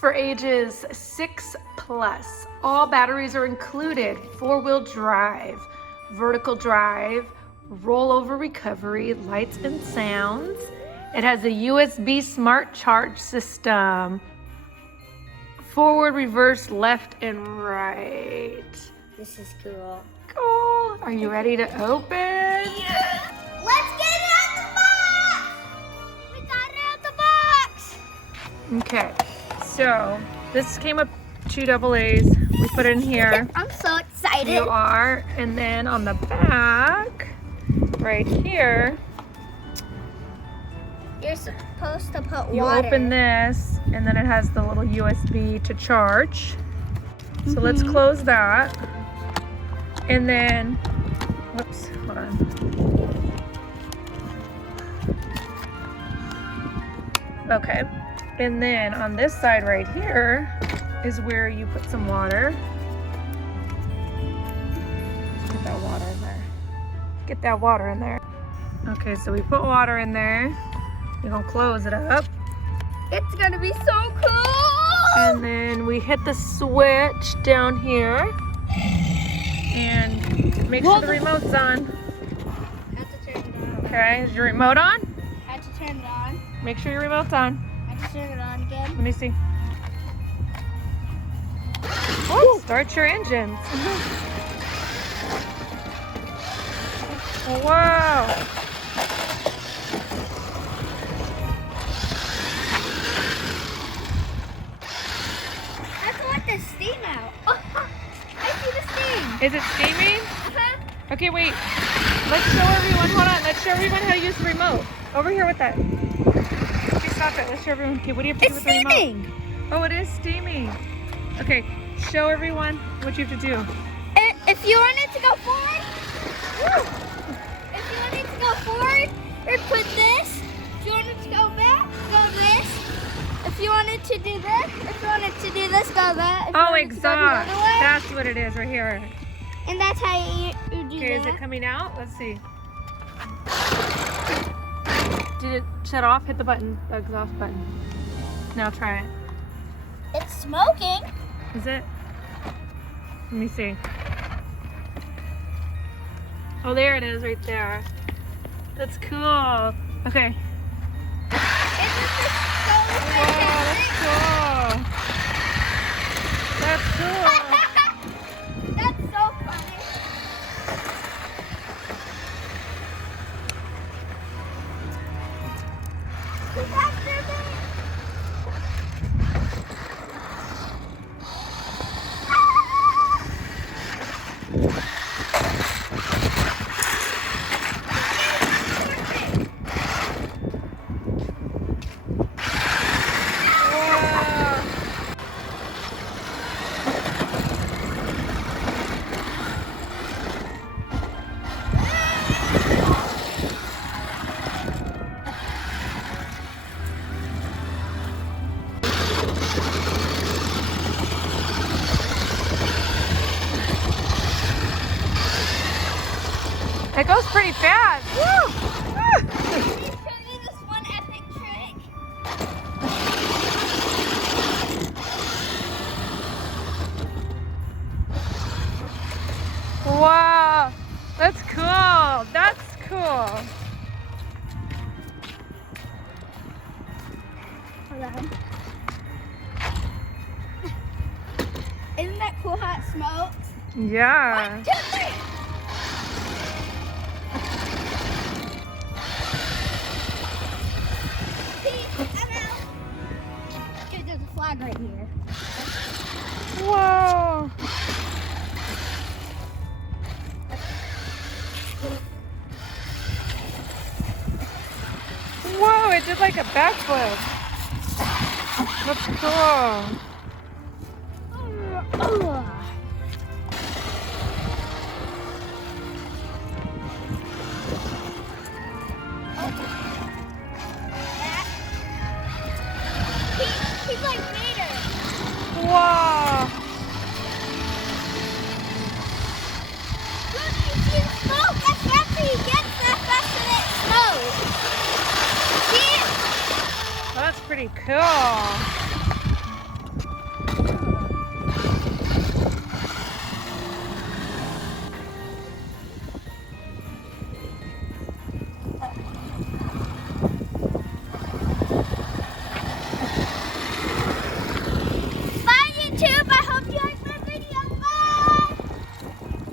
for ages 6+. All batteries are included. 4-wheel drive, vertical drive, rollover recovery, lights and sounds. It has a USB smart charge system. Forward, reverse, left, and right. This is cool. Cool. Are you ready to open? Yeah. Let's get it out the box! We got it out the box! Okay, so this came with 2 AA's. We put it in here. I'm so excited. You are. And then on the back, right here, you're supposed to put you water. open this, and then it has the little USB to charge. So let's close that. And then, whoops, hold on. Okay, and then on this side right here is where you put some water. Get that water in there. Get that water in there. Okay, so we put water in there. We're gonna close it up. It's gonna be so cool! And then we hit the switch down here. And make sure the remote's on. Have to turn it on. Okay, is your remote on? Have to turn it on. Make sure your remote's on. Have to turn it on again. Let me see. Oh, start your engines. Oh, wow. Let's let the steam out. Oh, I see the steam. Is it steaming? Uh-huh. Okay, wait. Let's show everyone. Hold on. Let's show everyone how to use the remote. Over here with that. Okay, stop it. Let's show everyone. Okay, what do you have to do with the remote? It's steaming. Oh, it is steaming. Okay, show everyone what you have to do. If you want it to go forward, if you want it to go forward, or put this. If you want it to go back, go this. If you want it to do this, if you want it to do this, go that. If you Oh, want it to go the exhaust. other way, That's what it is right here. and that's how you do Okay, that. is it coming out? Let's see. Did it shut off? Hit the button, the exhaust button. Now try it. It's smoking. Is it? Let me see. Oh, there it is right there. That's cool. Okay. It's just so Wow, that's cool. That's cool. That's so funny. It goes pretty fast. Woo! Let me show you this one epic trick. Wow, that's cool. That's cool. Hold on. Isn't that cool how it smokes? Yeah. 1, 2, 3. I'm out. Dude, there's a flag right here. Whoa. Whoa, it did like a backflip. That's cool. He's like Vader. Wow. Look, you see the smoke? The faster he gets, the faster it smokes. See it? That's pretty cool. YouTube.